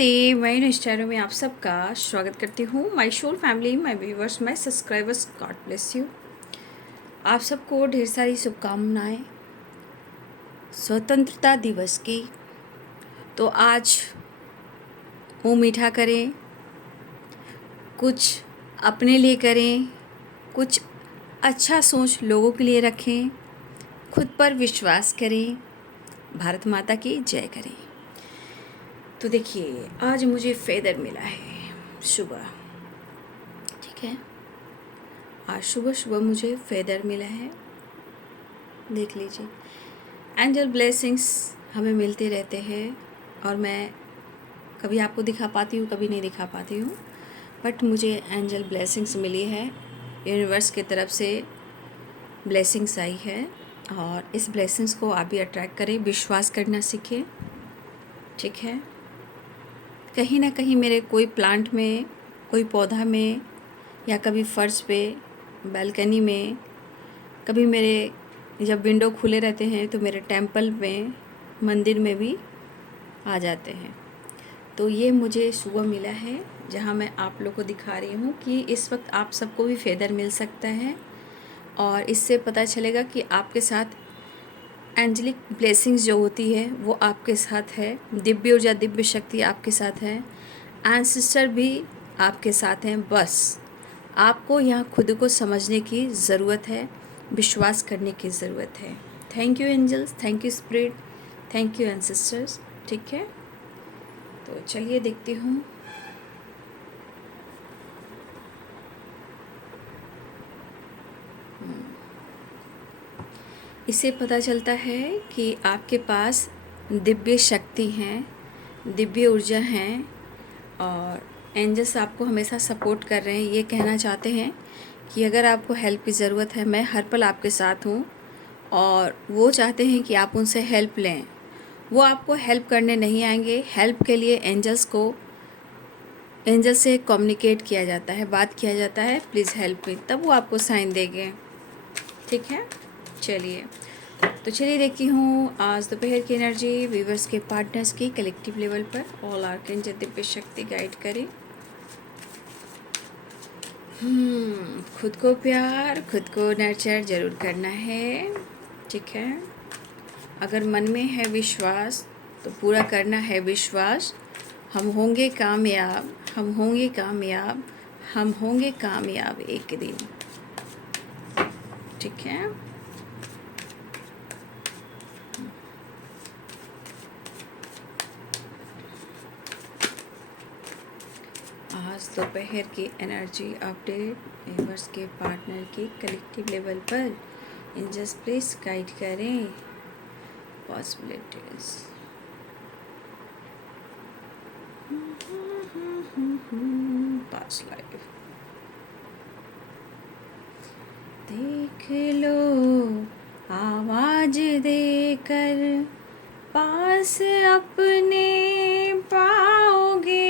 नमस्ते, मैं इंस्टाग्राम में आप सबका स्वागत करती हूँ। My soul family, my viewers, my subscribers, God bless you. आप सबको ढेर सारी शुभकामनाएं स्वतंत्रता दिवस की। तो आज मुँह मीठा करें, कुछ अपने लिए करें, कुछ अच्छा सोच लोगों के लिए रखें, खुद पर विश्वास करें, भारत माता की जय करें। तो देखिए, आज मुझे फेदर मिला है सुबह, ठीक है। आज सुबह सुबह मुझे फेदर मिला है, देख लीजिए। एंजल ब्लेसिंग्स हमें मिलते रहते हैं और मैं कभी आपको दिखा पाती हूँ, कभी नहीं दिखा पाती हूँ, बट मुझे एंजल ब्लेसिंग्स मिली है। यूनिवर्स की तरफ से ब्लेसिंग्स आई है और इस ब्लेसिंग्स को आप भी अट्रैक्ट करें, विश्वास करना सीखें, ठीक है। कहीं ना कहीं मेरे कोई प्लांट में, कोई पौधा में, या कभी फर्श पे, बालकनी में, कभी मेरे जब विंडो खुले रहते हैं तो मेरे टेंपल में, मंदिर में भी आ जाते हैं। तो ये मुझे सुबह मिला है, जहाँ मैं आप लोग को दिखा रही हूँ कि इस वक्त आप सबको भी फेदर मिल सकता है और इससे पता चलेगा कि आपके साथ एंजलिक ब्लेसिंग्स जो होती है वो आपके साथ है, दिव्य ऊर्जा, दिव्य शक्ति आपके साथ है, एंसेस्टर भी आपके साथ हैं। बस आपको यहाँ खुद को समझने की ज़रूरत है, विश्वास करने की ज़रूरत है। Thank you angels, thank you spirit, thank you ancestors, ठीक है। तो चलिए देखती हूँ। इससे पता चलता है कि आपके पास दिव्य शक्ति हैं, दिव्य ऊर्जा हैं और एंजल्स आपको हमेशा सपोर्ट कर रहे हैं। ये कहना चाहते हैं कि अगर आपको हेल्प की ज़रूरत है, मैं हर पल आपके साथ हूँ और वो चाहते हैं कि आप उनसे हेल्प लें। वो आपको हेल्प करने नहीं आएंगे, हेल्प के लिए एंजल से कम्युनिकेट किया जाता है, बात किया जाता है, प्लीज़ हेल्प मी, तब वो आपको साइन देंगे, ठीक है। चलिए, तो चलिए देखती हूँ आज दोपहर की एनर्जी व्यूवर्स के पार्टनर्स की कलेक्टिव लेवल पर। ऑल आर्कएंजल दिव्य शक्ति गाइड करें। खुद को प्यार, खुद को नर्चर ज़रूर करना है, ठीक है। अगर मन में है विश्वास तो पूरा करना है विश्वास। हम होंगे कामयाब, हम होंगे कामयाब, हम होंगे कामयाब एक दिन, ठीक है। आज दोपहर की एनर्जी अपडेट व्यूअर्स के पार्टनर की कलेक्टिव लेवल पर एंजल्स प्लीज गाइड करें। पॉसिबिलिटीज, पास्ट लाइफ देख लो, आवाज देकर पास अपने पाओगे।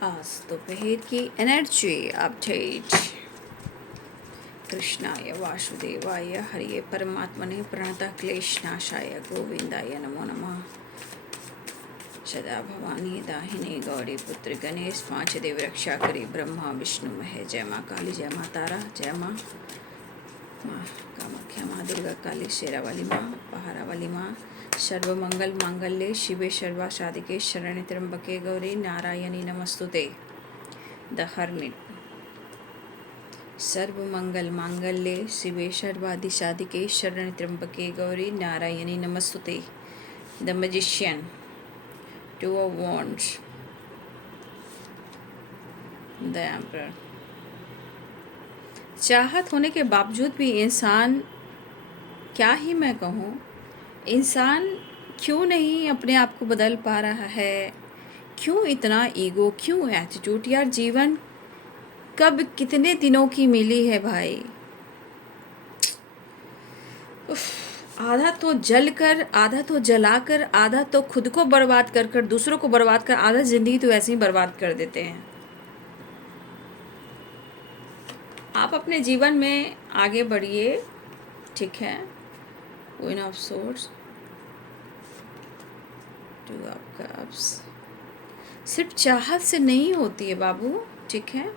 आज दोपहर की एनर्जी अपडेट। कृष्णाय वासुदेवाय हरिये परमात्मने प्रणतः क्लेशनाशाय गोविंदाय नमो नमः। सदा भवानी दाहिने गौरी पुत्र गणेश पांच देव रक्षा करी, ब्रह्मा विष्णु महेश। जय माँ काली, जय माँ तारा, जय माँ माँ कामाख्या, माँ दुर्गा, काली, शेरावाली माँ, पहाड़ा वाली माँ, सर्वमंगल मांगल्ये शिवे सर्वा साधिके शरण्ये त्र्यंबके गौरी नारायणी नमस्तुते। The hermit. सर्वमंगल मांगल्ये शिवे सर्वादि साधिके शरण्ये त्र्यंबके गौरी नारायणी नमस्तुते। The magician, two of wands, the emperor. चाहत होने के बावजूद भी इंसान, क्या ही मैं कहूँ, इंसान क्यों नहीं अपने आप को बदल पा रहा है? क्यों इतना ईगो, क्यों एटीट्यूड? यार जीवन कब कितने दिनों की मिली है भाई। आधा तो जल कर, आधा तो जला कर, आधा तो खुद को बर्बाद कर कर, दूसरों को बर्बाद कर, आधा जिंदगी तो ऐसे ही बर्बाद कर देते हैं। आप अपने जीवन में आगे बढ़िए, ठीक है। Queen of swords, two of cups. सिर्फ चाहत से नहीं होती है बाबू, ठीक है।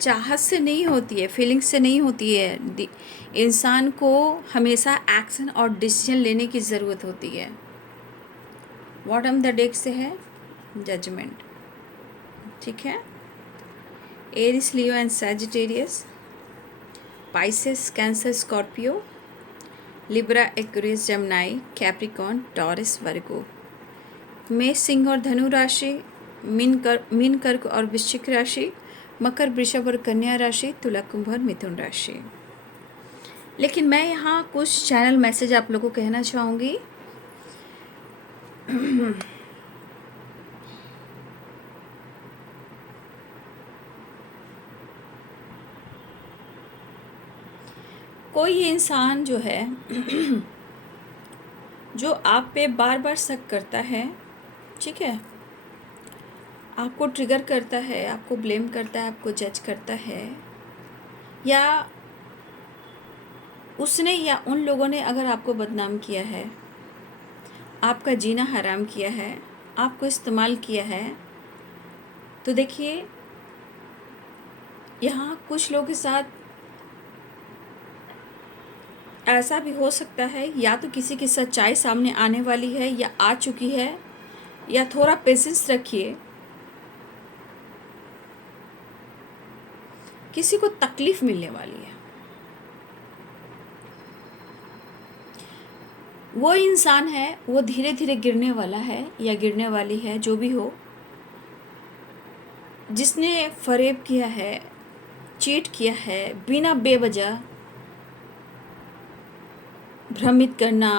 चाहत से नहीं होती है, फीलिंग्स से नहीं होती है। इंसान को हमेशा एक्शन और डिसीजन लेने की ज़रूरत होती है। बॉटम द डेक से है जजमेंट, ठीक है। Aries, Leo and Sagittarius, Pisces, Cancer, Scorpio, Libra, Aquarius, Gemini, Capricorn, Taurus, Virgo. मेष, सिंह और धनु राशि, मीन, कर्क और वृश्चिक राशि, मकर, वृषभ और कन्या राशि, तुला, कुंभ और मिथुन राशि। लेकिन मैं यहाँ कुछ चैनल मैसेज आप लोगों को कहना चाहूँगी। कोई इंसान जो है जो आप पे बार बार शक करता है, ठीक है, आपको ट्रिगर करता है, आपको ब्लेम करता है, आपको जज करता है, या उसने या उन लोगों ने अगर आपको बदनाम किया है, आपका जीना हराम किया है, आपको इस्तेमाल किया है, तो देखिए यहाँ कुछ लोगों के साथ ऐसा भी हो सकता है, या तो किसी की सच्चाई सामने आने वाली है या आ चुकी है, या थोड़ा पेशेंस रखिए। किसी को तकलीफ मिलने वाली है। वो इंसान है, वो धीरे धीरे गिरने वाला है या गिरने वाली है, जो भी हो, जिसने फरेब किया है, चीट किया है, बिना बेवजह भ्रमित करना,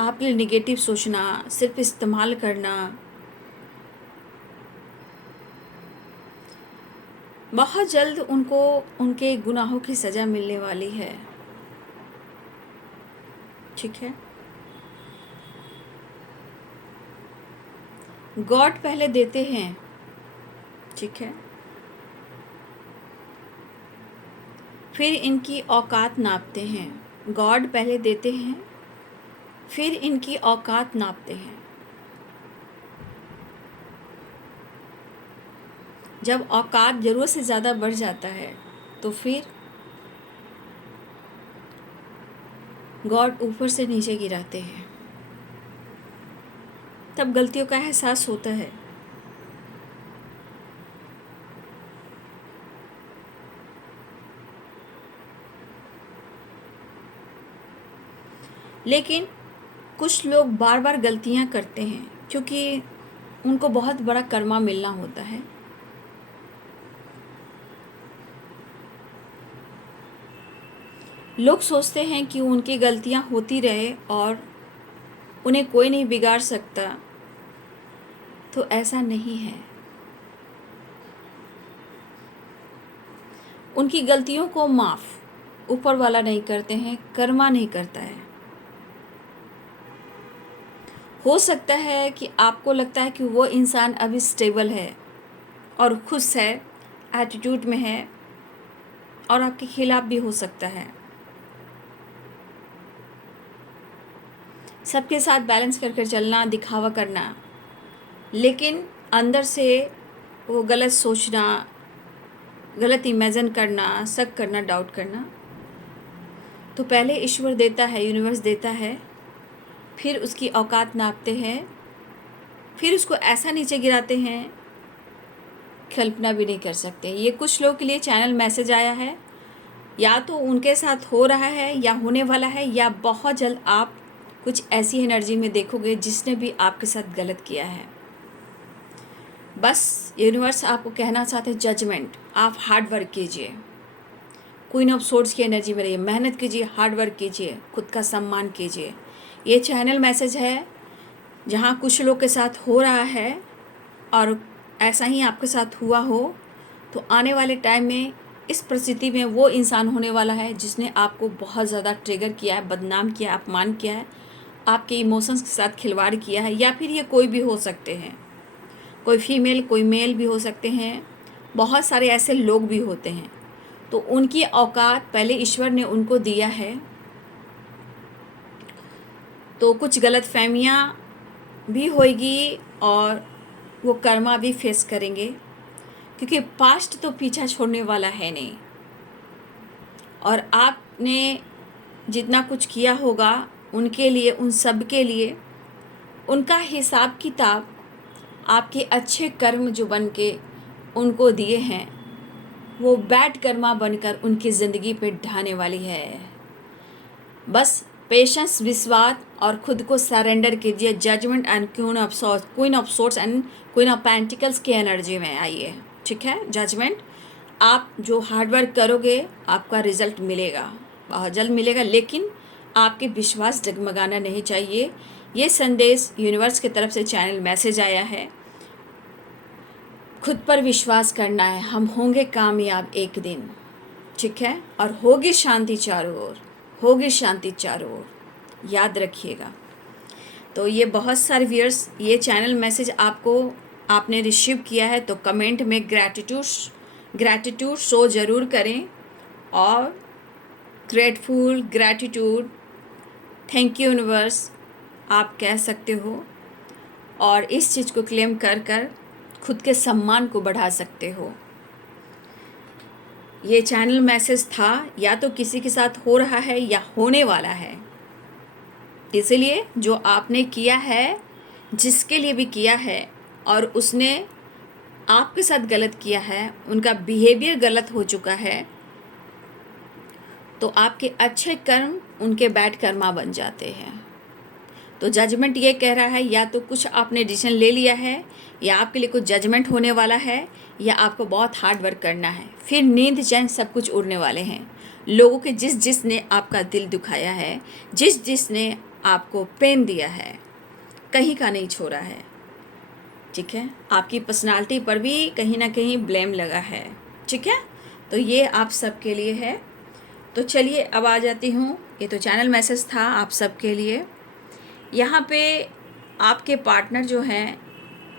आपके लिए निगेटिव सोचना, सिर्फ इस्तेमाल करना, बहुत जल्द उनको उनके गुनाहों की सज़ा मिलने वाली है, ठीक है। गॉड पहले देते हैं, ठीक है, फिर इनकी औकात नापते हैं। गॉड पहले देते हैं, फिर इनकी औकात नापते हैं। जब औकात ज़रूरत से ज़्यादा बढ़ जाता है तो फिर गॉड ऊपर से नीचे गिराते हैं। तब गलतियों का एहसास होता है। लेकिन कुछ लोग बार बार गलतियां करते हैं क्योंकि उनको बहुत बड़ा कर्मा मिलना होता है। लोग सोचते हैं कि उनकी गलतियां होती रहे और उन्हें कोई नहीं बिगाड़ सकता, तो ऐसा नहीं है। उनकी गलतियों को माफ़ ऊपर वाला नहीं करते हैं, कर्मा नहीं करता है। हो सकता है कि आपको लगता है कि वो इंसान अभी स्टेबल है और खुश है, एटीट्यूड में है, और आपके खिलाफ भी हो सकता है। सबके साथ बैलेंस करके चलना, दिखावा करना, लेकिन अंदर से वो गलत सोचना, गलत इमेजिन करना, शक करना, डाउट करना। तो पहले ईश्वर देता है, यूनिवर्स देता है, फिर उसकी औकात नापते हैं, फिर उसको ऐसा नीचे गिराते हैं, कल्पना भी नहीं कर सकते। ये कुछ लोगों के लिए चैनल मैसेज आया है, या तो उनके साथ हो रहा है या होने वाला है, या बहुत जल्द आप कुछ ऐसी एनर्जी में देखोगे जिसने भी आपके साथ गलत किया है। बस यूनिवर्स आपको कहना चाहते हैं जजमेंट। आप हार्ड वर्क कीजिए, क्वीन ऑफ सोर्ड्स की एनर्जी में रहिए, मेहनत कीजिए, हार्ड वर्क कीजिए, खुद का सम्मान कीजिए। ये चैनल मैसेज है जहाँ कुछ लोग के साथ हो रहा है और ऐसा ही आपके साथ हुआ हो, तो आने वाले टाइम में इस परिस्थिति में वो इंसान होने वाला है जिसने आपको बहुत ज़्यादा ट्रिगर किया है, बदनाम किया है, अपमान किया है, आपके इमोशंस के साथ खिलवाड़ किया है। या फिर ये कोई भी हो सकते हैं, कोई फीमेल कोई मेल भी हो सकते हैं, बहुत सारे ऐसे लोग भी होते हैं। तो उनकी औकात पहले ईश्वर ने उनको दिया है। तो कुछ गलत फहमियाँ भी होएगी और वो कर्मा भी फेस करेंगे, क्योंकि पास्ट तो पीछा छोड़ने वाला है नहीं। और आपने जितना कुछ किया होगा उनके लिए, उन सब के लिए उनका हिसाब किताब आपके अच्छे कर्म जो बन के उनको दिए हैं, वो बैड कर्मा बनकर उनकी ज़िंदगी पे ढाने वाली है। बस पेशेंस, विश्वास और खुद को सरेंडर कीजिए। Judgement and queen of swords and queen of pentacles की एनर्जी में आइए, ठीक है। जजमेंट, आप जो हार्डवर्क करोगे आपका रिजल्ट मिलेगा, बहुत जल्द मिलेगा, लेकिन आपके विश्वास डगमगाना नहीं चाहिए। ये संदेश यूनिवर्स की तरफ से चैनल मैसेज आया है। खुद पर विश्वास करना है, हम होंगे कामयाब एक दिन, ठीक है। और होगी शांति चारों ओर, होगी शांति चारों ओर, याद रखिएगा। तो ये बहुत सारे व्यूअर्स, ये चैनल मैसेज आपने रिसीव किया है तो कमेंट में ग्रैटिट्यूड शो ज़रूर करें, और ग्रैटिट्यूड, थैंक यू यूनिवर्स आप कह सकते हो, और इस चीज़ को क्लेम कर कर खुद के सम्मान को बढ़ा सकते हो। ये चैनल मैसेज था, या तो किसी के साथ हो रहा है या होने वाला है, इसलिए जो आपने किया है, जिसके लिए भी किया है और उसने आपके साथ गलत किया है, उनका बिहेवियर गलत हो चुका है, तो आपके अच्छे कर्म उनके बैड कर्मा बन जाते हैं। तो जजमेंट ये कह रहा है, या तो कुछ आपने डिसीजन ले लिया है, या आपके लिए कुछ जजमेंट होने वाला है, या आपको बहुत हार्ड वर्क करना है, फिर नींद चैन सब कुछ उड़ने वाले हैं। लोगों के जिसने आपका दिल दुखाया है, जिसने आपको पेन दिया है, कहीं का नहीं छोड़ा है, ठीक है। आपकी पर्सनालिटी पर भी कहीं ना कहीं ब्लेम लगा है, ठीक है। तो ये आप सबके लिए है। तो चलिए अब आ जाती हूँ, ये तो चैनल मैसेज था आप सबके लिए। यहाँ पे आपके पार्टनर जो हैं,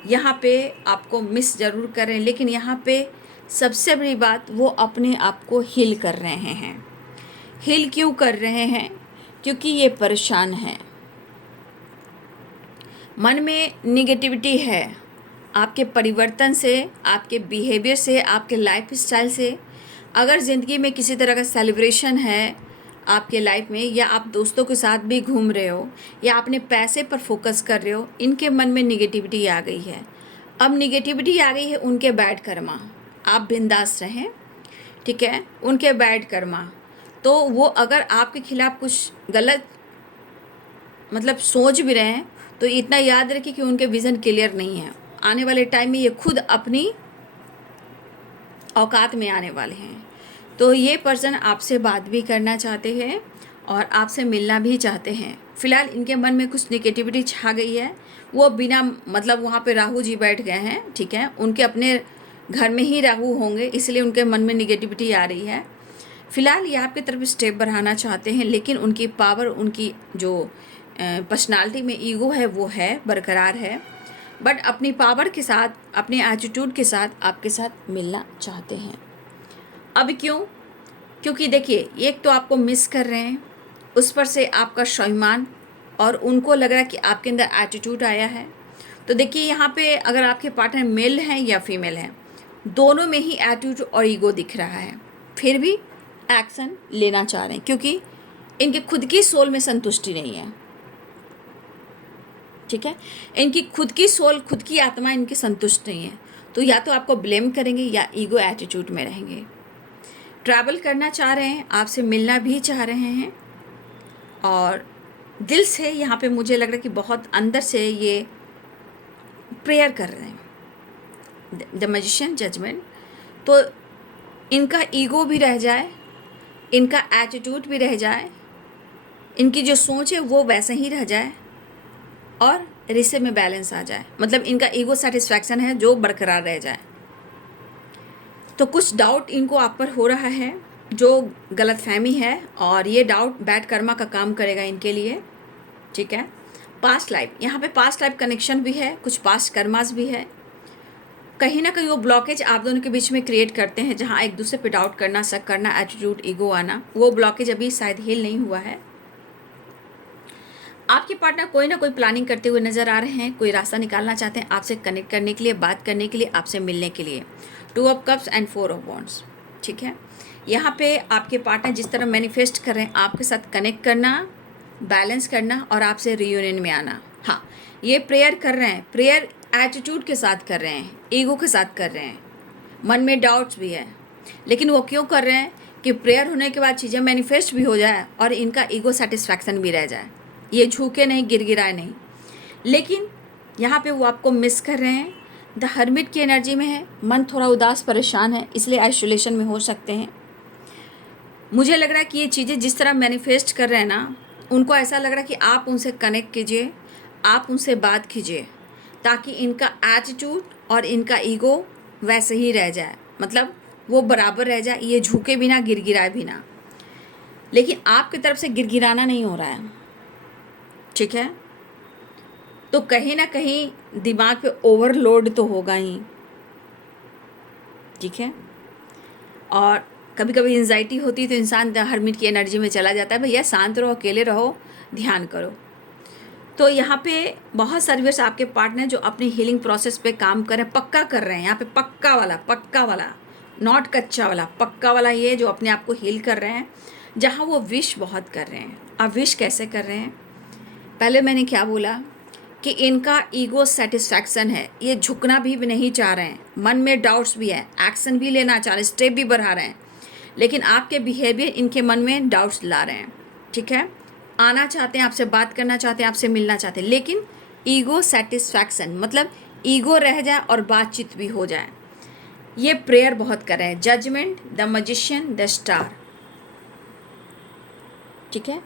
यहाँ पे आपको मिस ज़रूर कर रहे हैं, लेकिन यहाँ पे सबसे बड़ी बात, वो अपने आप को हील कर रहे हैं। हील क्यों कर रहे हैं? क्योंकि ये परेशान हैं, मन में निगेटिविटी है आपके परिवर्तन से, आपके बिहेवियर से, आपके लाइफ स्टाइल से। अगर ज़िंदगी में किसी तरह का सेलिब्रेशन है आपके लाइफ में, या आप दोस्तों के साथ भी घूम रहे हो, या आपने पैसे पर फोकस कर रहे हो, इनके मन में निगेटिविटी आ गई है। अब निगेटिविटी आ गई है उनके बैड कर्मा, आप बिंदास रहें, ठीक है। उनके बैड कर्मा, तो वो अगर आपके खिलाफ कुछ गलत मतलब सोच भी रहे हैं, तो इतना याद रखिए कि उनके विज़न क्लियर नहीं है। आने वाले टाइम में ये खुद अपनी औकात में आने वाले हैं। तो ये पर्सन आपसे बात भी करना चाहते हैं और आपसे मिलना भी चाहते हैं। फ़िलहाल इनके मन में कुछ नेगेटिविटी छा गई है, वो बिना मतलब वहाँ पे राहु जी बैठ गए हैं, ठीक है। उनके अपने घर में ही राहु होंगे, इसलिए उनके मन में नेगेटिविटी आ रही है। फ़िलहाल ये आपकी तरफ स्टेप बढ़ाना चाहते हैं, लेकिन उनकी पावर, उनकी जो पर्सनालिटी में ईगो है वो है, बरकरार है, बट अपनी पावर के साथ, अपने एटीट्यूड के साथ आपके साथ मिलना चाहते हैं। अब क्यों? क्योंकि देखिए, एक तो आपको मिस कर रहे हैं, उस पर से आपका स्वाभिमान, और उनको लग रहा है कि आपके अंदर एटीट्यूड आया है। तो देखिए यहाँ पे अगर आपके पार्टनर मेल हैं या फीमेल हैं, दोनों में ही एटीट्यूड और ईगो दिख रहा है, फिर भी एक्शन लेना चाह रहे हैं क्योंकि इनके खुद की सोल में संतुष्टि नहीं है। ठीक है, इनकी खुद की सोल, खुद की आत्मा इनकी संतुष्ट नहीं है, तो या तो आपको ब्लेम करेंगे या ईगो एटीट्यूड में रहेंगे। ट्रैवल करना चाह रहे हैं, आपसे मिलना भी चाह रहे हैं, और दिल से यहाँ पे मुझे लग रहा है कि बहुत अंदर से ये प्रेयर कर रहे हैं। द मैजिशियन जजमेंट, तो इनका ईगो भी रह जाए, इनका एटीट्यूड भी रह जाए, इनकी जो सोच है वो वैसे ही रह जाए और रिश्ते में बैलेंस आ जाए, मतलब इनका ईगो सेटिस्फैक्शन है जो बरकरार रह जाए। तो कुछ डाउट इनको आप पर हो रहा है जो गलतफहमी है, और ये डाउट बैड कर्मा का काम करेगा इनके लिए। ठीक है, पास्ट लाइफ, यहाँ पे पास्ट लाइफ कनेक्शन भी है, कुछ पास्ट कर्मास भी है। कहीं ना कहीं वो ब्लॉकेज आप दोनों के बीच में क्रिएट करते हैं, जहाँ एक दूसरे पे डाउट करना, शक करना, एटीट्यूड, ईगो आना, वो ब्लॉकेज अभी शायद हील नहीं हुआ है। आपके पार्टनर कोई ना कोई प्लानिंग करते हुए नज़र आ रहे हैं, कोई रास्ता निकालना चाहते हैं आपसे कनेक्ट करने के लिए, बात करने के लिए, आपसे मिलने के लिए। 2 of cups and 4 of wands. ठीक है, यहाँ पे आपके पार्टनर जिस तरह मैनिफेस्ट कर रहे हैं आपके साथ कनेक्ट करना, बैलेंस करना और आपसे रियूनियन में आना। हाँ, ये प्रेयर कर रहे हैं, प्रेयर एटीट्यूड के साथ कर रहे हैं, ईगो के साथ कर रहे हैं, मन में डाउट्स भी है, लेकिन वो क्यों कर रहे हैं कि प्रेयर होने के बाद चीज़ें मैनिफेस्ट भी हो जाए और इनका ईगो सेटिस्फैक्शन भी रह जाए, ये झुके नहीं, गिड़गिड़ाए नहीं। लेकिन यहाँ पे वो आपको मिस कर रहे हैं, द हर्मिट की एनर्जी में है, मन थोड़ा उदास परेशान है, इसलिए आइसोलेशन में हो सकते हैं। मुझे लग रहा है कि ये चीज़ें जिस तरह मैनिफेस्ट कर रहे हैं ना, उनको ऐसा लग रहा है कि आप उनसे कनेक्ट कीजिए, आप उनसे बात कीजिए, ताकि इनका एटीट्यूड और इनका ईगो वैसे ही रह जाए, मतलब वो बराबर रह जाए, ये झुके भी ना, गिड़गिड़ाए भी ना। लेकिन आपकी तरफ से गिड़गिड़ाना नहीं हो रहा है। ठीक है, तो कहीं ना कहीं दिमाग पे ओवरलोड तो होगा ही। ठीक है, और कभी कभी एंजाइटी होती है तो इंसान हर्मिट की एनर्जी में चला जाता है, भैया शांत रहो, अकेले रहो, ध्यान करो। तो यहाँ पे बहुत सर्विस आपके पार्टनर जो अपनी हीलिंग प्रोसेस पे काम कर रहे हैं, पक्का कर रहे हैं। यहाँ पे पक्का वाला, नॉट कच्चा वाला, पक्का वाला, ये जो अपने आप को हील कर रहे हैं, जहाँ वो विश बहुत कर रहे हैं। अब विश कैसे कर रहे हैं, पहले मैंने क्या बोला कि इनका ईगो सेटिस्फैक्शन है, ये झुकना भी नहीं चाह रहे हैं, मन में डाउट्स भी है, एक्शन भी लेना चाह रहे हैं, स्टेप भी बढ़ा रहे हैं, लेकिन आपके बिहेवियर इनके मन में डाउट्स ला रहे हैं। ठीक है, आना चाहते हैं, आपसे बात करना चाहते हैं, आपसे मिलना चाहते हैं, लेकिन ईगो सेटिस्फैक्शन, मतलब ईगो रह जाए और बातचीत भी हो जाए। ये प्रेयर बहुत कर रहे हैं, judgement, the magician, the star. ठीक है,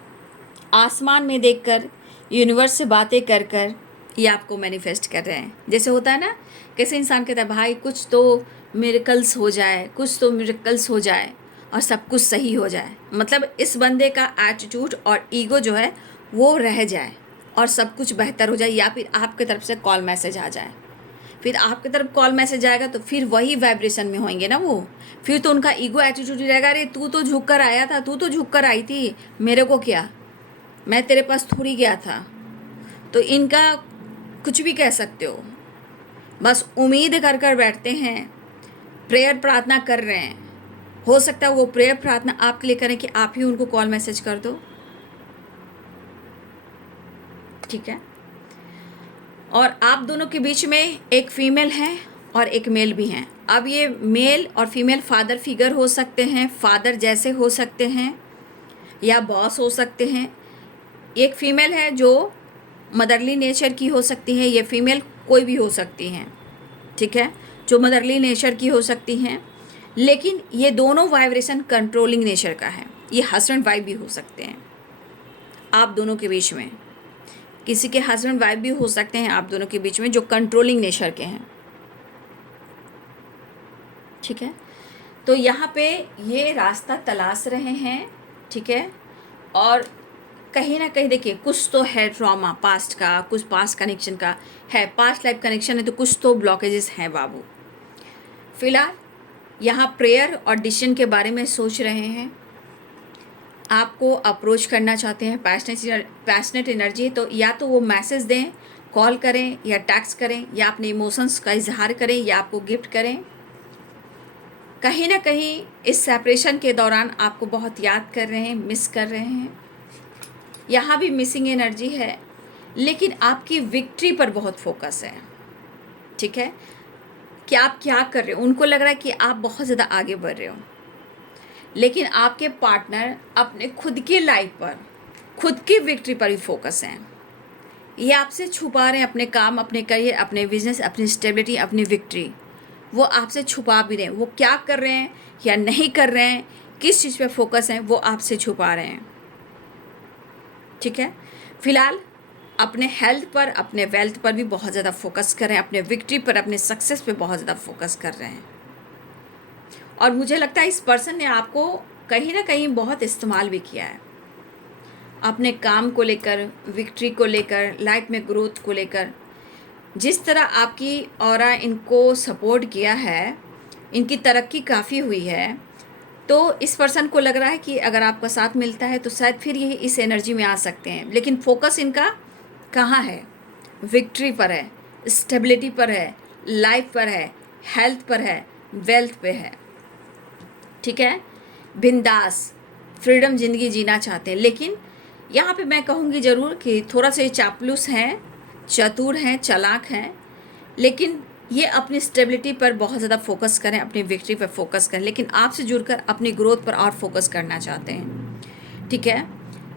आसमान में देखकर, यूनिवर्स से बातें कर कर ये आपको मैनिफेस्ट कर रहे हैं। जैसे होता है ना, कैसे इंसान कहता है भाई कुछ तो मिरेकल्स हो जाए, कुछ तो मिरेकल्स हो जाए और सब कुछ सही हो जाए, मतलब इस बंदे का एटीट्यूड और ईगो जो है वो रह जाए और सब कुछ बेहतर हो जाए, या फिर आपकी तरफ से कॉल मैसेज आ जाए। फिर आपकी तरफ कॉल मैसेज आएगा तो फिर वही वाइब्रेशन में होंगे ना वो, फिर तो उनका ईगो एटीट्यूड रहेगा, अरे तू तो झुक कर आया था, तू तो झुक कर आई थी, मेरे को क्या, मैं तेरे पास थोड़ी गया था। तो इनका कुछ भी कह सकते हो, बस उम्मीद कर कर बैठते हैं, प्रेयर प्रार्थना कर रहे हैं। हो सकता है वो प्रेयर प्रार्थना आपके लिए करें कि आप ही उनको कॉल मैसेज कर दो। ठीक है, और आप दोनों के बीच में एक फीमेल है और एक मेल भी हैं। अब ये मेल और फीमेल फादर फिगर हो सकते हैं, फादर जैसे हो सकते हैं, या बॉस हो सकते हैं। एक फीमेल है जो मदरली नेचर की हो सकती है, ये फीमेल कोई भी हो सकती हैं। ठीक है, जो मदरली नेचर की हो सकती हैं, लेकिन ये दोनों वाइब्रेशन कंट्रोलिंग नेचर का है। ये हस्बैंड वाइफ भी हो सकते हैं आप दोनों के बीच में, किसी के हस्बैंड वाइफ भी हो सकते हैं आप दोनों के बीच में जो कंट्रोलिंग नेचर के हैं। ठीक है, तो यहाँ पे ये रास्ता तलाश रहे हैं। ठीक है, और कहीं ना कहीं देखिए कुछ तो है ट्रॉमा पास्ट का, कुछ पास्ट कनेक्शन का है, पास्ट लाइफ कनेक्शन है, तो कुछ तो ब्लॉकेजेस हैं बाबू। फिलहाल यहाँ प्रेयर और डिसीजन के बारे में सोच रहे हैं, आपको अप्रोच करना चाहते हैं, पैशनेट एनर्जी, तो या तो वो मैसेज दें, कॉल करें या टैक्स करें, या अपने इमोशंस का इजहार करें, या आपको गिफ्ट करें। कहीं ना कहीं इस सेपरेशन के दौरान आपको बहुत याद कर रहे हैं, मिस कर रहे हैं। यहाँ भी मिसिंग एनर्जी है, लेकिन आपकी विक्ट्री पर बहुत फोकस है। ठीक है, कि आप क्या कर रहे हो, उनको लग रहा है कि आप बहुत ज़्यादा आगे बढ़ रहे हो, लेकिन आपके पार्टनर अपने खुद की लाइफ पर, खुद की विक्ट्री पर ही फोकस हैं। ये आपसे छुपा रहे हैं अपने काम, अपने करियर, अपने बिजनेस, अपनी स्टेबिलिटी, अपनी विक्ट्री। वो आपसे छुपा भी रहे हैं। वो क्या कर रहे हैं या नहीं कर रहे हैं, किस चीज़ पे फोकस हैं, वो आपसे छुपा रहे हैं। ठीक है, फिलहाल अपने हेल्थ पर, अपने वेल्थ पर भी बहुत ज़्यादा फोकस कर रहे हैं, अपने विक्ट्री पर, अपने सक्सेस पे बहुत ज़्यादा फोकस कर रहे हैं। और मुझे लगता है इस पर्सन ने आपको कहीं ना कहीं बहुत इस्तेमाल भी किया है, अपने काम को लेकर, विक्ट्री को लेकर, लाइफ में ग्रोथ को लेकर। जिस तरह आपकी ऑरा इनको सपोर्ट किया है, इनकी तरक्की काफ़ी हुई है, तो इस पर्सन को लग रहा है कि अगर आपका साथ मिलता है तो शायद फिर ये इस एनर्जी में आ सकते हैं। लेकिन फोकस इनका कहाँ है? विक्ट्री पर है, स्टेबिलिटी पर है, लाइफ पर है, हेल्थ पर है, वेल्थ पे है। ठीक है, बिंदास फ्रीडम ज़िंदगी जीना चाहते हैं। लेकिन यहाँ पे मैं कहूँगी ज़रूर कि थोड़ा सा ये चापलूस हैं, चतुर हैं, चालाक हैं, लेकिन ये अपनी स्टेबिलिटी पर बहुत ज़्यादा फोकस करें, अपनी विक्ट्री पर फोकस करें, लेकिन आपसे जुड़कर अपनी ग्रोथ पर और फोकस करना चाहते हैं। ठीक है,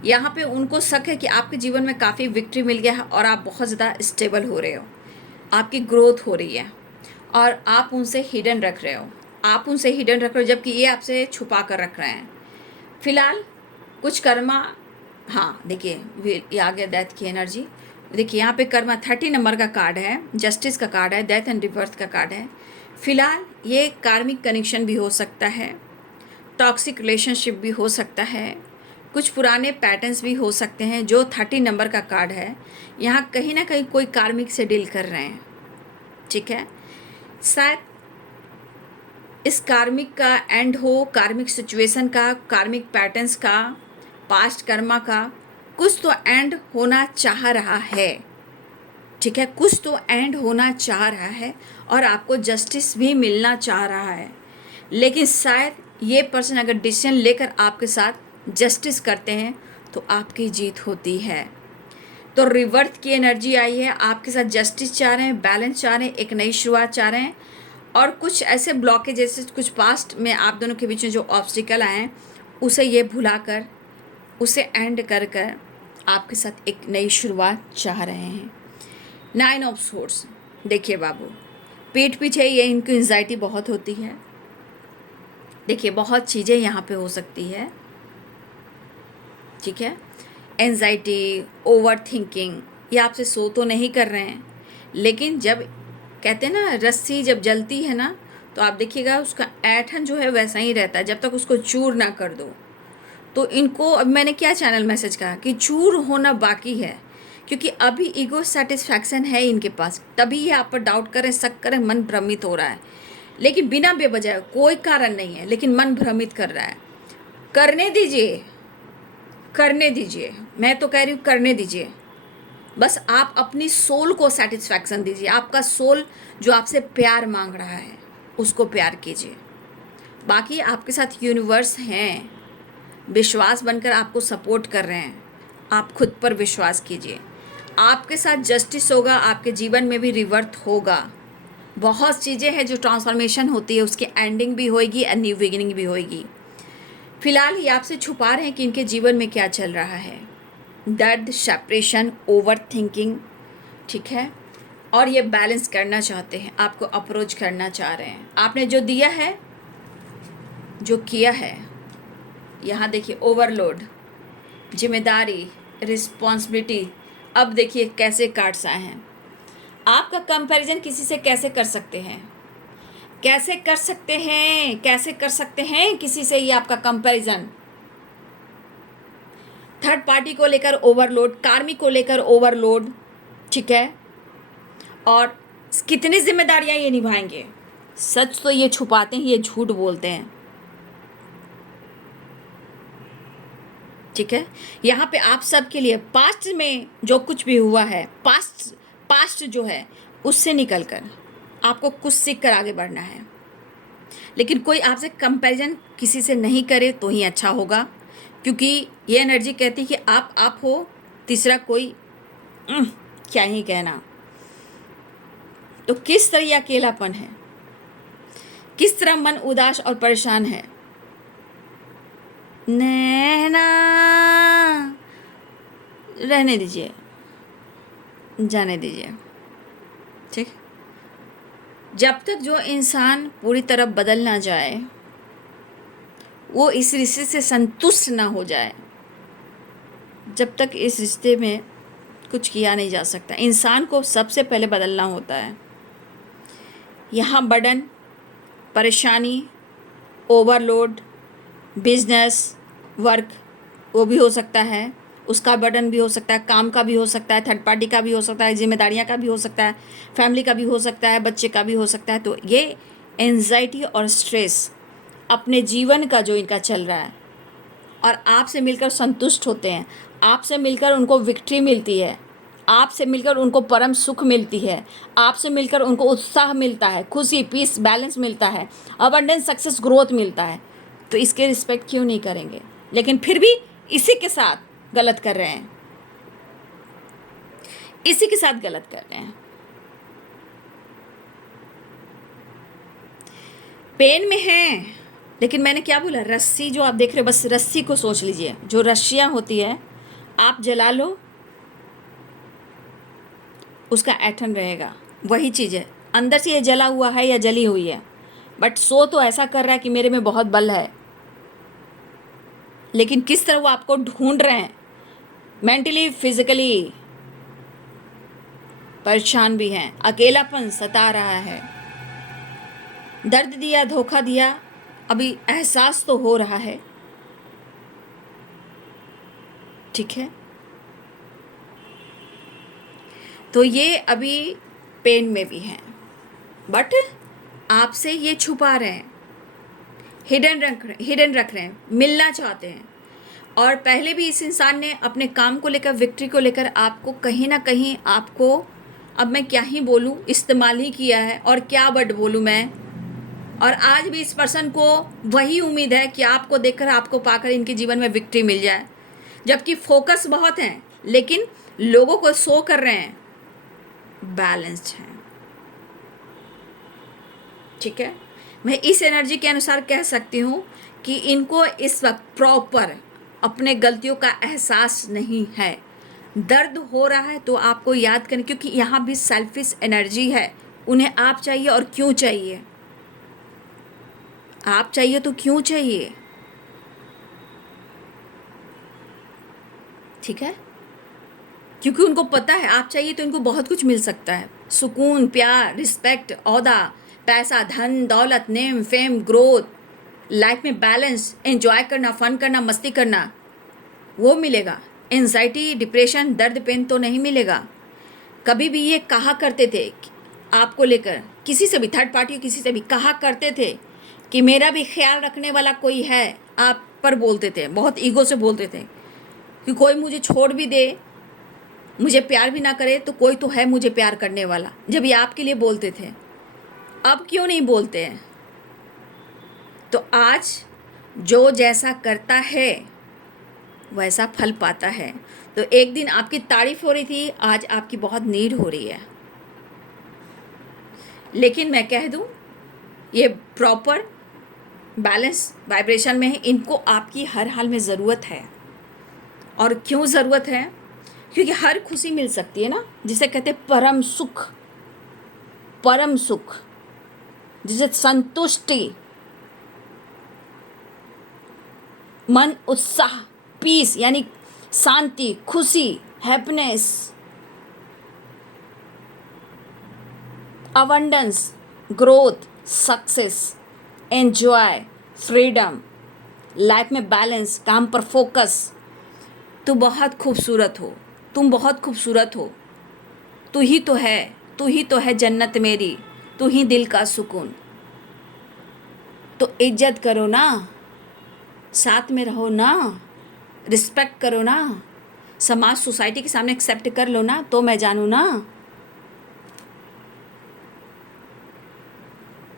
यहाँ पे उनको शक है कि आपके जीवन में काफ़ी विक्ट्री मिल गया है और आप बहुत ज़्यादा स्टेबल हो रहे हो, आपकी ग्रोथ हो रही है, और आप उनसे हिडन रख रहे हो, जबकि ये आपसे छुपा कर रख रहे हैं। फिलहाल कुछ कर्मा, हाँ देखिए ये आ गया डेथ की एनर्जी। देखिए यहाँ पे कर्मा 30 नंबर का कार्ड है, जस्टिस का कार्ड है, डेथ एंड रिबर्थ का कार्ड है। फिलहाल ये कार्मिक कनेक्शन भी हो सकता है, टॉक्सिक रिलेशनशिप भी हो सकता है, कुछ पुराने पैटर्न्स भी हो सकते हैं। जो 30 नंबर का कार्ड है, यहाँ कहीं ना कहीं कोई कार्मिक से डील कर रहे हैं। ठीक है, शायद इस कार्मिक का एंड हो, कार्मिक सिचुएशन का, कार्मिक पैटर्न्स का, पास्ट कर्मा का कुछ तो एंड होना चाह रहा है। ठीक है, कुछ तो एंड होना चाह रहा है और आपको जस्टिस भी मिलना चाह रहा है। लेकिन शायद ये पर्सन अगर डिसीजन लेकर आपके साथ जस्टिस करते हैं तो आपकी जीत होती है। तो रिवर्थ की एनर्जी आई है, आपके साथ जस्टिस चाह रहे हैं, बैलेंस चाह रहे हैं, एक नई शुरुआत चाह रहे हैं, और कुछ ऐसे ब्लॉकेज, जैसे कुछ पास्ट में आप दोनों के बीच में जो ऑब्स्टिकल आए हैं उसे ये भुलाकर, उसे एंड कर कर आपके साथ एक नई शुरुआत चाह रहे हैं। 9 ऑफ सोर्ड्स, देखिए बाबू, पीठ पीछे ये इनको एंजाइटी बहुत होती है। देखिए बहुत चीज़ें यहाँ पे हो सकती है। ठीक है, एंजाइटी, ओवर थिंकिंग, ये आपसे सो तो नहीं कर रहे हैं, लेकिन जब कहते हैं ना रस्सी जब जलती है ना, तो आप देखिएगा उसका ऐठन जो है वैसा ही रहता है जब तक उसको चूर ना कर दो। तो इनको, अब मैंने क्या चैनल मैसेज कहा कि चूर होना बाकी है, क्योंकि अभी ईगो सेटिस्फैक्शन है इनके पास, तभी ये आप पर डाउट करें, शक करें, मन भ्रमित हो रहा है, लेकिन बिना बेवजह, कोई कारण नहीं है, लेकिन मन भ्रमित कर रहा है। करने दीजिए, करने दीजिए, मैं तो कह रही हूँ करने दीजिए। बस आप अपनी सोल को सेटिस्फैक्शन दीजिए। आपका सोल जो आपसे प्यार मांग रहा है उसको प्यार कीजिए। बाकी आपके साथ यूनिवर्स हैं, विश्वास बनकर आपको सपोर्ट कर रहे हैं। आप खुद पर विश्वास कीजिए, आपके साथ जस्टिस होगा, आपके जीवन में भी रिवर्थ होगा। बहुत चीज़ें हैं जो ट्रांसफॉर्मेशन होती है, उसकी एंडिंग भी होएगी और न्यू बिगिनिंग भी होएगी। फिलहाल ये आपसे छुपा रहे हैं कि इनके जीवन में क्या चल रहा है। दर्द, सेपरेशन, ओवर थिंकिंग। ठीक है, और ये बैलेंस करना चाहते हैं, आपको अप्रोच करना चाह रहे हैं। आपने जो दिया है, जो किया है, यहाँ देखिए ओवरलोड, जिम्मेदारी, रिस्पॉन्सिबिलिटी। अब देखिए कैसे कार्ड्स आए हैं। आपका कंपैरिजन किसी से कैसे कर सकते हैं, कैसे कर सकते हैं, कैसे कर सकते हैं किसी से ये आपका कंपैरिजन। थर्ड पार्टी को लेकर ओवरलोड, कार्मिक को लेकर ओवरलोड। ठीक है, और कितनी जिम्मेदारियां ये निभाएंगे। सच तो ये छुपाते हैं, ये झूठ बोलते हैं। ठीक है, यहाँ पे आप सब के लिए पास्ट में जो कुछ भी हुआ है, पास्ट जो है उससे निकलकर आपको कुछ सीख कर आगे बढ़ना है। लेकिन कोई आपसे कंपैरिजन किसी से नहीं करे तो ही अच्छा होगा, क्योंकि ये एनर्जी कहती है कि आप हो, तीसरा कोई क्या ही कहना। तो किस तरह ये अकेलापन है, किस तरह मन उदास और परेशान है। नैना, रहने दीजिए, जाने दीजिए, ठीक। जब तक जो इंसान पूरी तरह बदल ना जाए, वो इस रिश्ते से संतुष्ट ना हो जाए, जब तक इस रिश्ते में कुछ किया नहीं जा सकता। इंसान को सबसे पहले बदलना होता है। यहाँ बर्डन, परेशानी, ओवरलोड, बिजनेस, वर्क, वो भी हो सकता है, उसका बर्डन भी हो सकता है, काम का भी हो सकता है, थर्ड पार्टी का भी हो सकता है, जिम्मेदारियाँ का भी हो सकता है, फैमिली का भी हो सकता है, बच्चे का भी हो सकता है। तो ये एंजाइटी और स्ट्रेस अपने जीवन का जो इनका चल रहा है, और आपसे मिलकर संतुष्ट होते हैं, आपसे मिलकर उनको विक्ट्री मिलती है, आपसे मिलकर उनको परम सुख मिलती है, आपसे मिलकर उनको उत्साह मिलता है, खुशी, पीस, बैलेंस मिलता है, अबंडेंस, सक्सेस, ग्रोथ मिलता है। तो इसके रिस्पेक्ट क्यों नहीं करेंगे? लेकिन फिर भी इसी के साथ गलत कर रहे हैं, इसी के साथ गलत कर रहे हैं। पेन में हैं, लेकिन मैंने क्या बोला, रस्सी जो आप देख रहे हो, बस रस्सी को सोच लीजिए, जो रस्सियाँ होती है आप जला लो, उसका ऐठन रहेगा, वही चीज़ है। अंदर से ये जला हुआ है या जली हुई है, बट सो तो ऐसा कर रहा है कि मेरे में बहुत बल है, लेकिन किस तरह वो आपको ढूंढ रहे हैं, मेंटली, फिजिकली परेशान भी हैं, अकेलापन सता रहा है, दर्द दिया, धोखा दिया, अभी एहसास तो हो रहा है, ठीक है। तो ये अभी पेन में भी हैं, बट आपसे ये छुपा रहे हैं, हिडन रख रहे हैं, मिलना चाहते हैं। और पहले भी इस इंसान ने अपने काम को लेकर, विक्ट्री को लेकर आपको कहीं ना कहीं, आपको, अब मैं क्या ही बोलूँ, इस्तेमाल ही किया है। और क्या वर्ड बोलूँ मैं। और आज भी इस पर्सन को वही उम्मीद है कि आपको देखकर, आपको पाकर इनके जीवन में विक्ट्री मिल जाए, जबकि फोकस बहुत है, लेकिन लोगों को शो कर रहे हैं बैलेंस्ड हैं, ठीक है। मैं इस एनर्जी के अनुसार कह सकती हूँ कि इनको इस वक्त प्रॉपर अपने गलतियों का एहसास नहीं है। दर्द हो रहा है तो आपको याद करें, क्योंकि यहाँ भी सेल्फिश एनर्जी है। उन्हें आप चाहिए, और क्यों चाहिए? आप चाहिए तो क्यों चाहिए, ठीक है। क्योंकि उनको पता है आप चाहिए तो इनको बहुत कुछ मिल सकता है, सुकून, प्यार, रिस्पेक्ट, ओहदा, पैसा, धन, दौलत, नेम, फेम, ग्रोथ, लाइफ में बैलेंस, एंजॉय करना, फन करना, मस्ती करना, वो मिलेगा। एंजाइटी, डिप्रेशन, दर्द, पेन तो नहीं मिलेगा। कभी भी ये कहा करते थे आपको लेकर, किसी से भी, थर्ड पार्टी, किसी से भी कहा करते थे कि मेरा भी ख्याल रखने वाला कोई है, आप पर बोलते थे, बहुत ईगो से बोलते थे कि कोई मुझे छोड़ भी दे, मुझे प्यार भी ना करे, तो कोई तो है मुझे प्यार करने वाला, जब ये आपके लिए बोलते थे। अब क्यों नहीं बोलते हैं? तो आज जो जैसा करता है वैसा फल पाता है। तो एक दिन आपकी तारीफ हो रही थी, आज आपकी बहुत नीड हो रही है। लेकिन मैं कह दूं, ये प्रॉपर बैलेंस वाइब्रेशन में है, इनको आपकी हर हाल में ज़रूरत है। और क्यों ज़रूरत है? क्योंकि हर खुशी मिल सकती है ना, जिसे कहते हैं परम सुख, परम सुख, जिसे संतुष्टि, मन, उत्साह, पीस, यानी शांति, खुशी, happiness, abundance, growth, success, enjoy, freedom, life में बैलेंस, काम पर फोकस। तू बहुत खूबसूरत हो, तुम बहुत खूबसूरत हो, तू ही तो है, तू ही तो है जन्नत मेरी, तू ही दिल का सुकून। तो इज्जत करो ना, साथ में रहो ना, रिस्पेक्ट करो ना, समाज, सोसाइटी के सामने एक्सेप्ट कर लो ना, तो मैं जानूँ ना,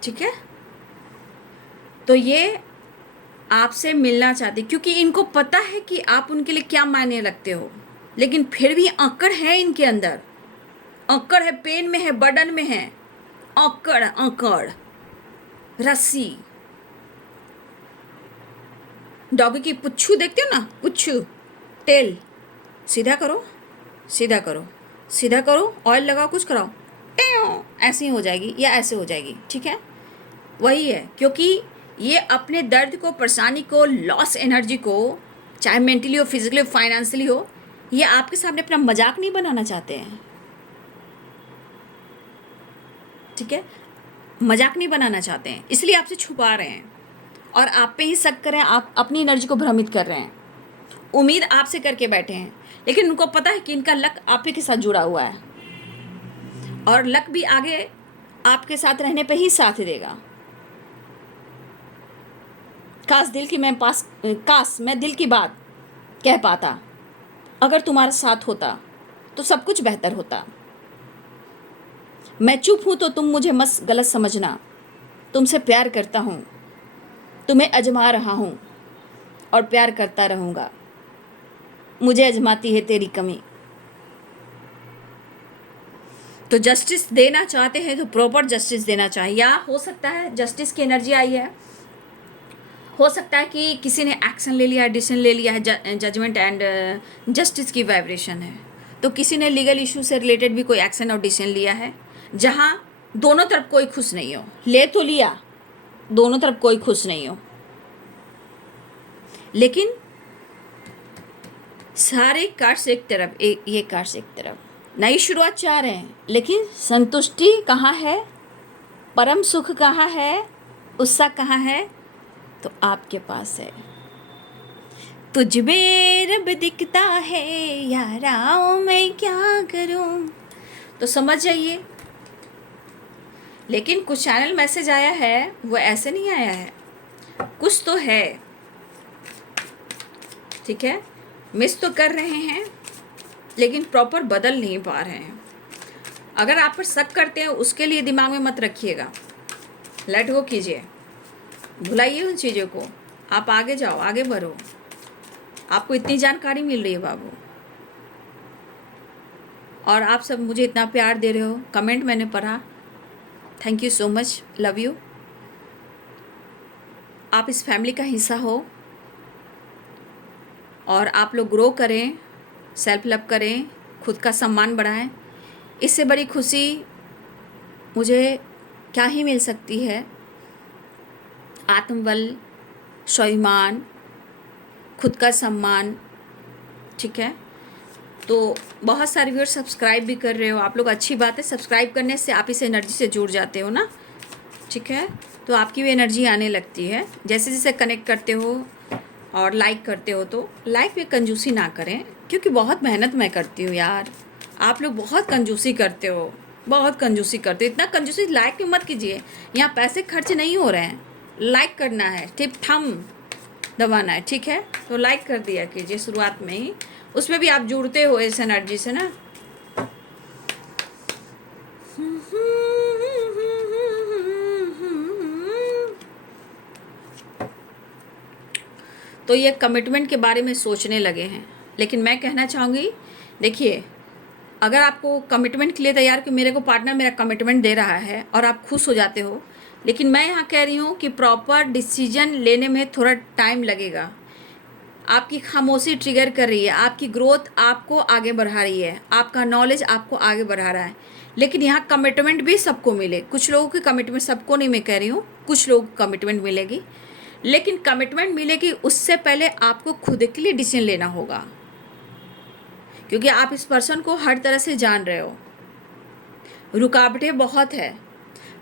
ठीक है। तो ये आपसे मिलना चाहते, क्योंकि इनको पता है कि आप उनके लिए क्या मायने रखते हो, लेकिन फिर भी अकड़ है इनके अंदर, अकड़ है, पेन में है, बर्डन में है, अकड़ अकड़, रस्सी। डॉगी की पुच्छू देखते हो ना, पुच्छू, टेल, सीधा करो, सीधा करो, सीधा करो, ऑयल लगाओ, कुछ कराओ, टें, ऐसे ही हो जाएगी या ऐसे हो जाएगी, ठीक है। वही है, क्योंकि ये अपने दर्द को, परेशानी को, लॉस एनर्जी को, चाहे मेंटली हो, फिजिकली हो, फाइनेंशियली हो, ये आपके सामने अपना मजाक नहीं बनाना चाहते हैं, ठीक है, मजाक नहीं बनाना चाहते हैं, इसलिए आपसे छुपा रहे हैं और आप पे ही शक कर रहे हैं, आप अपनी एनर्जी को भ्रमित कर रहे हैं, उम्मीद आपसे करके बैठे हैं, लेकिन उनको पता है कि इनका लक आप ही के साथ जुड़ा हुआ है और लक भी आगे आपके साथ रहने पे ही साथ देगा। काश मैं दिल की बात कह पाता, अगर तुम्हारा साथ होता तो सब कुछ बेहतर होता। मैं चुप हूं तो तुम मुझे मत गलत समझना, तुमसे प्यार करता हूं, तुम्हें अजमा रहा हूं और प्यार करता रहूंगा, मुझे अजमाती है तेरी कमी। तो जस्टिस देना चाहते हैं तो प्रॉपर जस्टिस देना चाहिए, या हो सकता है जस्टिस की एनर्जी आई है, हो सकता है कि किसी ने एक्शन ले लिया है, डिसीजन ले लिया है, जजमेंट एंड जस्टिस की वाइब्रेशन है, तो किसी ने लीगल इशू से रिलेटेड भी कोई एक्शन और डिसीजन लिया है, जहां दोनों तरफ कोई खुश नहीं हो, ले तो लिया, दोनों तरफ कोई खुश नहीं हो, लेकिन सारे कार्ड्स एक तरफ, ये कार्ड्स एक तरफ, नई शुरुआत चाह रहे हैं, लेकिन संतुष्टि कहाँ है, परम सुख कहाँ है, उत्साह कहाँ है, तो आपके पास है। तुझ में रब दिखता है यारा, मैं क्या करूं, तो समझ जाइए। लेकिन कुछ चैनल मैसेज आया है, वो ऐसे नहीं आया है, कुछ तो है, ठीक है, मिस तो कर रहे हैं लेकिन प्रॉपर बदल नहीं पा रहे हैं। अगर आप पर शक करते हैं, उसके लिए दिमाग में मत रखिएगा, लेट गो कीजिए, भुलाइए उन चीज़ों को, आप आगे जाओ, आगे बढ़ो, आपको इतनी जानकारी मिल रही है बाबू, और आप सब मुझे इतना प्यार दे रहे हो, कमेंट मैंने पढ़ा, thank you so much, love you. आप इस फैमिली का हिस्सा हो और आप लोग ग्रो करें, सेल्फ लव करें, खुद का सम्मान बढ़ाएं, इससे बड़ी खुशी मुझे क्या ही मिल सकती है। आत्मबल, स्वाभिमान, खुद का सम्मान, ठीक है। तो बहुत सारे व्यूअर्स सब्सक्राइब भी कर रहे हो आप लोग, अच्छी बात है, सब्सक्राइब करने से आप इस एनर्जी से जुड़ जाते हो ना, ठीक है, तो आपकी भी एनर्जी आने लगती है, जैसे जैसे कनेक्ट करते हो और लाइक करते हो, तो लाइक में कंजूसी ना करें, क्योंकि बहुत मेहनत मैं करती हूँ यार, आप लोग बहुत कंजूसी करते हो, बहुत कंजूसी करते हो, इतना कंजूसी लाइक में मत कीजिए, यहाँ पैसे खर्च नहीं हो रहे हैं, लाइक करना है, टिप थम दबाना है, ठीक है, तो लाइक कर दिया कीजिए शुरुआत में ही, उसमें भी आप जुड़ते हो इस एनर्जी से ना। तो ये कमिटमेंट के बारे में सोचने लगे हैं, लेकिन मैं कहना चाहूँगी, देखिए, अगर आपको कमिटमेंट के लिए तैयार कि मेरे को पार्टनर मेरा कमिटमेंट दे रहा है और आप खुश हो जाते हो, लेकिन मैं यहाँ कह रही हूँ कि प्रॉपर डिसीजन लेने में थोड़ा टाइम लगेगा, आपकी खामोशी ट्रिगर कर रही है, आपकी ग्रोथ आपको आगे बढ़ा रही है, आपका नॉलेज आपको आगे बढ़ा रहा है, लेकिन यहाँ कमिटमेंट भी सबको मिले, कुछ लोगों की कमिटमेंट, सबको नहीं मैं कह रही हूँ, कुछ लोगों को कमिटमेंट मिलेगी, लेकिन कमिटमेंट मिलेगी उससे पहले आपको खुद के लिए डिसीजन लेना होगा, क्योंकि आप इस पर्सन को हर तरह से जान रहे हो, रुकावटें बहुत है,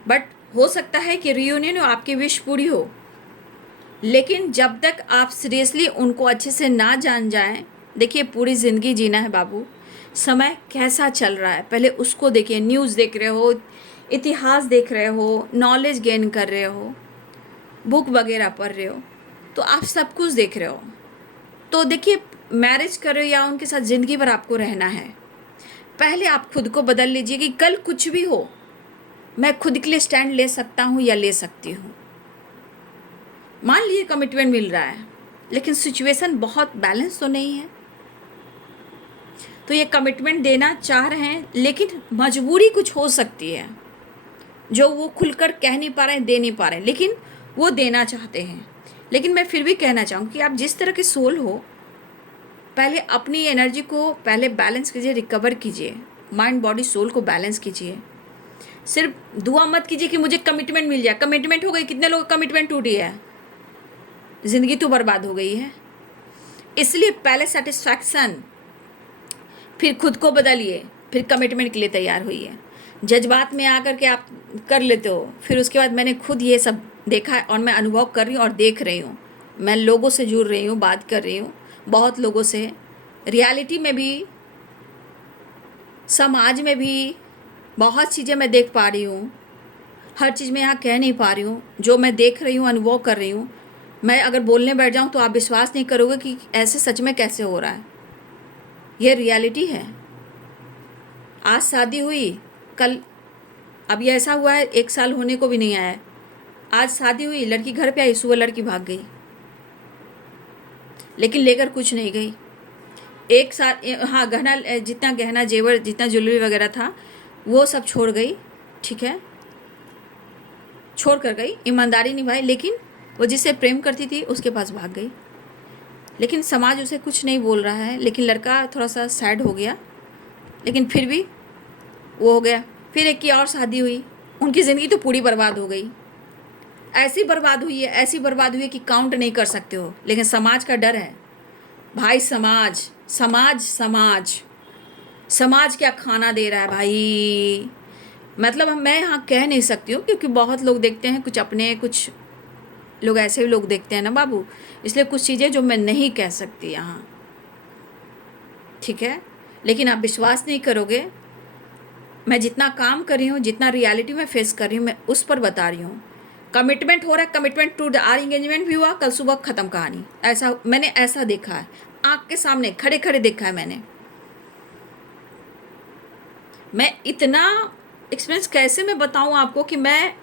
बट हो सकता है कि रियूनियन हो, आपकी विश पूरी हो, लेकिन जब तक आप सीरियसली उनको अच्छे से ना जान जाएं, देखिए पूरी ज़िंदगी जीना है बाबू, समय कैसा चल रहा है पहले उसको देखिए, न्यूज़ देख रहे हो, इतिहास देख रहे हो, नॉलेज गेन कर रहे हो, बुक वगैरह पढ़ रहे हो, तो आप सब कुछ देख रहे हो, तो देखिए मैरिज कर रहे हो या उनके साथ ज़िंदगी भर आपको रहना है, पहले आप खुद को बदल लीजिए कि कल कुछ भी हो मैं खुद के लिए स्टैंड ले सकता हूँ या ले सकती हूँ, मान लीजिए कमिटमेंट मिल रहा है, लेकिन सिचुएशन बहुत बैलेंस तो नहीं है, तो ये कमिटमेंट देना चाह रहे हैं, लेकिन मजबूरी कुछ हो सकती है जो वो खुलकर कह नहीं पा रहे हैं, दे नहीं पा रहे हैं, लेकिन वो देना चाहते हैं। लेकिन मैं फिर भी कहना चाहूँगी कि आप जिस तरह के सोल हो, पहले अपनी एनर्जी को पहले बैलेंस कीजिए, रिकवर कीजिए, माइंड बॉडी सोल को बैलेंस कीजिए। सिर्फ दुआ मत कीजिए कि मुझे कमिटमेंट मिल जाए। कमिटमेंट हो गई, कितने लोग कमिटमेंट टूटी है, ज़िंदगी तो बर्बाद हो गई है। इसलिए पहले सेटिस्फैक्शन, फिर खुद को बदलिए, फिर कमिटमेंट के लिए तैयार होइए। जज्बात में आकर के आप कर लेते हो, फिर उसके बाद मैंने खुद ये सब देखा है और मैं अनुभव कर रही हूँ और देख रही हूँ। मैं लोगों से जुड़ रही हूँ, बात कर रही हूँ बहुत लोगों से, रियलिटी में भी, समाज में भी बहुत चीज़ें मैं देख पा रही हूँ। हर चीज़ में यहाँ कह नहीं पा रही हूँ, जो मैं देख रही हूँ, अनुभव कर रही हूँ। मैं अगर बोलने बैठ जाऊँ तो आप विश्वास नहीं करोगे कि ऐसे सच में कैसे हो रहा है। ये रियलिटी है। आज शादी हुई, कल अब ये ऐसा हुआ है 1 साल होने को भी नहीं आया है, आज शादी हुई, लड़की घर पे आई, सुबह लड़की भाग गई, लेकिन लेकर कुछ नहीं गई। 1 साल, हाँ, जितना गहना जेवर, जितना ज्वेलरी वगैरह था वो सब छोड़ गई, ठीक है, छोड़ कर गई, ईमानदारी निभाई, लेकिन वो जिससे प्रेम करती थी उसके पास भाग गई। लेकिन समाज उसे कुछ नहीं बोल रहा है, लेकिन लड़का थोड़ा सा सैड हो गया, लेकिन फिर भी वो हो गया। फिर एक की और शादी हुई, उनकी ज़िंदगी तो पूरी बर्बाद हो गई। ऐसी बर्बाद हुई है, ऐसी बर्बाद हुई है कि काउंट नहीं कर सकते हो। लेकिन समाज का डर है भाई, समाज समाज समाज समाज क्या खाना दे रहा है भाई। मतलब मैं यहाँ कह नहीं सकती हूँ, क्योंकि बहुत लोग देखते हैं, कुछ अपने, कुछ लोग ऐसे भी लोग देखते हैं ना बाबू, इसलिए कुछ चीज़ें जो मैं नहीं कह सकती यहाँ, ठीक है। लेकिन आप विश्वास नहीं करोगे, मैं जितना काम कर रही हूँ, जितना रियलिटी में फेस कर रही हूँ, मैं उस पर बता रही हूँ। कमिटमेंट हो रहा है, कमिटमेंट टूट, आज एंगेजमेंट भी हुआ, कल सुबह ख़त्म कहानी। ऐसा मैंने ऐसा देखा है, आँख के सामने खड़े खड़े देखा है मैंने। मैं इतना एक्सपीरियंस कैसे मैं बताऊँ आपको कि मैं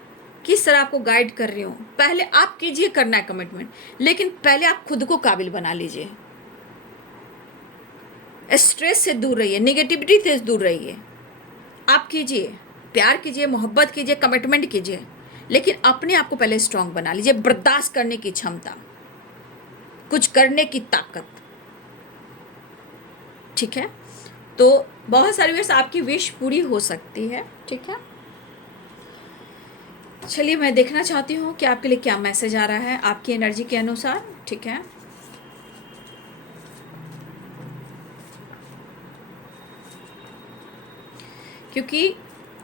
किस तरह आपको गाइड कर रही हूँ। पहले आप कीजिए, करना है कमिटमेंट, लेकिन पहले आप खुद को काबिल बना लीजिए। स्ट्रेस से दूर रहिए, नेगेटिविटी से दूर रहिए। आप कीजिए, प्यार कीजिए, मोहब्बत कीजिए, कमिटमेंट कीजिए, लेकिन अपने आप को पहले स्ट्रांग बना लीजिए। बर्दाश्त करने की क्षमता, कुछ करने की ताकत, ठीक है। तो बहुत सारी विश, आपकी विश पूरी हो सकती है, ठीक है। चलिए, मैं देखना चाहती हूँ कि आपके लिए क्या मैसेज आ रहा है आपकी एनर्जी के अनुसार, ठीक है। क्योंकि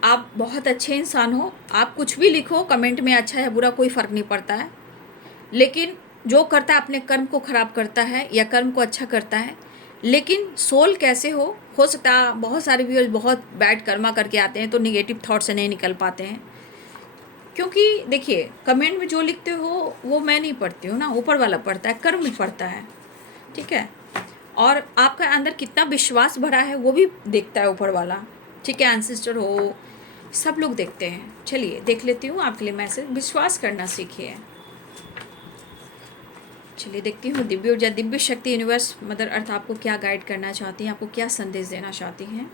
आप बहुत अच्छे इंसान हो, आप कुछ भी लिखो कमेंट में, अच्छा या बुरा कोई फ़र्क नहीं पड़ता है, लेकिन जो करता है अपने कर्म को ख़राब करता है या कर्म को अच्छा करता है। लेकिन सोल कैसे हो सकता है बहुत सारे व्यूअर्स बहुत बैड कर्मा करके आते हैं, तो नेगेटिव थॉट से नहीं निकल पाते हैं। क्योंकि देखिए, कमेंट में जो लिखते हो वो मैं नहीं पढ़ती हूँ ना, ऊपर वाला पढ़ता है, कर्म पढ़ता है, ठीक है। और आपका अंदर कितना विश्वास भरा है वो भी देखता है ऊपर वाला, ठीक है। एंसेस्टर हो, सब लोग देखते हैं। चलिए देख लेती हूँ आपके लिए मैसेज। विश्वास करना सीखिए। चलिए देखती हूँ, दिव्य ऊर्जा, दिव्य शक्ति, यूनिवर्स, मदर अर्थ आपको क्या गाइड करना चाहती हैं, आपको क्या संदेश देना चाहती हैं।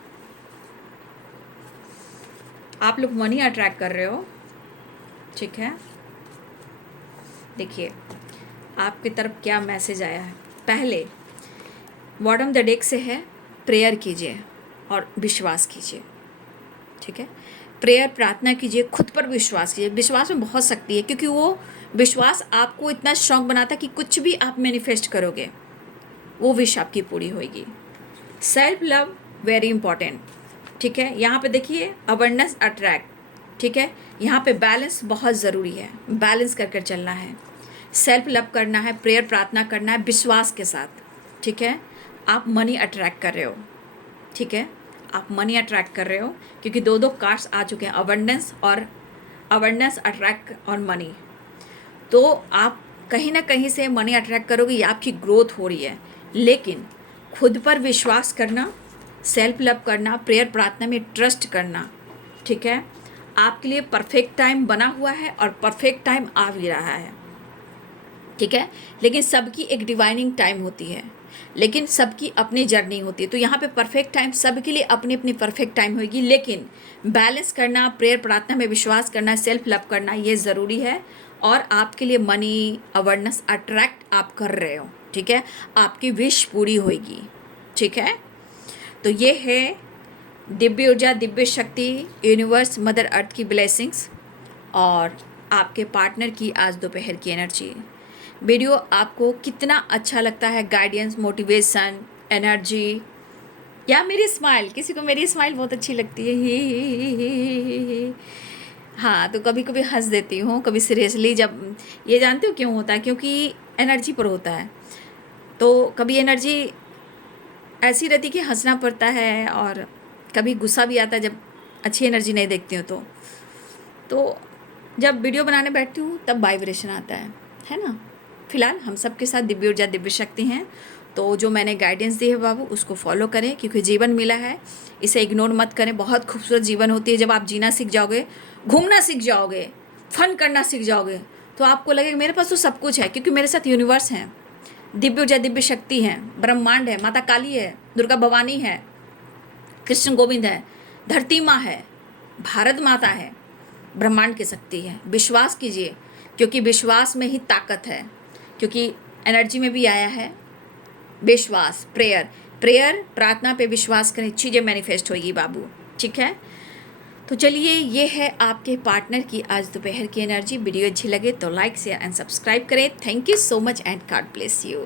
आप लोग मनी अट्रैक्ट कर रहे हो, ठीक है। देखिए आपकी तरफ क्या मैसेज आया है। पहले बॉटम द डेक से है, प्रेयर कीजिए और विश्वास कीजिए, ठीक है। प्रेयर, प्रार्थना कीजिए, खुद पर विश्वास कीजिए। विश्वास में बहुत शक्ति है, क्योंकि वो विश्वास आपको इतना स्ट्रांग बनाता है कि कुछ भी आप मैनिफेस्ट करोगे वो विश आपकी पूरी होगी। सेल्फ लव वेरी इंपॉर्टेंट, ठीक है। यहाँ पे देखिए अवेयरनेस अट्रैक्ट, ठीक है। यहाँ पे बैलेंस बहुत ज़रूरी है, बैलेंस कर चलना है। सेल्फ लव करना है, प्रेयर प्रार्थना करना है विश्वास के साथ, ठीक है। आप मनी अट्रैक्ट कर रहे हो, ठीक है। आप मनी अट्रैक्ट कर रहे हो, क्योंकि दो कार्ड्स आ चुके हैं, अवेयरनेस अट्रैक्ट और मनी। तो आप कहीं ना कहीं से मनी अट्रैक्ट करोगे, ये आपकी ग्रोथ हो रही है। लेकिन खुद पर विश्वास करना, सेल्फ लव करना, प्रेयर प्रार्थना में ट्रस्ट करना, ठीक है। आपके लिए परफेक्ट टाइम बना हुआ है और परफेक्ट टाइम आ भी रहा है। ठीक है। लेकिन सबकी एक डिवाइनिंग टाइम होती है, लेकिन सबकी अपनी जर्नी होती है। तो यहाँ पे परफेक्ट टाइम सबके लिए अपनी अपनी परफेक्ट टाइम होगी, लेकिन बैलेंस करना, प्रेयर प्रार्थना में विश्वास करना, सेल्फ लव करना, ये ज़रूरी है। और आपके लिए मनी अवेयरनेस अट्रैक्ट आप कर रहे हो, ठीक है, आपकी विश पूरी होगी, ठीक है। तो ये है दिव्य ऊर्जा, दिव्य शक्ति, यूनिवर्स, मदर अर्थ की ब्लेसिंग्स और आपके पार्टनर की आज दोपहर की एनर्जी। वीडियो आपको कितना अच्छा लगता है, गाइडेंस, मोटिवेशन, एनर्जी या मेरी स्माइल, किसी को मेरी स्माइल बहुत अच्छी लगती है, ही। हाँ, तो कभी कभी हंस देती हूँ, कभी सीरियसली। जब ये जानते हो क्यों होता है? क्योंकि एनर्जी पर होता है। तो कभी एनर्जी ऐसी रहती कि हंसना पड़ता है, और कभी गुस्सा भी आता है जब अच्छी एनर्जी नहीं देखती हूँ। तो जब वीडियो बनाने बैठती हूँ तब वाइब्रेशन आता है ना। फिलहाल हम सबके साथ दिव्य ऊर्जा, दिव्य शक्ति हैं। तो जो मैंने गाइडेंस दी है बाबू, उसको फॉलो करें, क्योंकि जीवन मिला है, इसे इग्नोर मत करें। बहुत खूबसूरत जीवन होती है। जब आप जीना सीख जाओगे, घूमना सीख जाओगे, फन करना सीख जाओगे, तो आपको लगेगा मेरे पास तो सब कुछ है, क्योंकि मेरे साथ यूनिवर्स हैं, दिव्य ऊर्जा, दिव्य शक्ति है, ब्रह्मांड है, माता काली है, दुर्गा भवानी है, कृष्ण गोविंद है, धरती माँ है, भारत माता है, ब्रह्मांड की शक्ति है। विश्वास कीजिए, क्योंकि विश्वास में ही ताकत है, क्योंकि एनर्जी में भी आया है विश्वास। प्रेयर प्रार्थना पे विश्वास करें, चीज़ें मैनिफेस्ट होगी बाबू, ठीक है। तो चलिए, ये है आपके पार्टनर की आज दोपहर की एनर्जी। वीडियो अच्छी लगे तो लाइक, शेयर एंड सब्सक्राइब करें। Thank you so much and God bless you.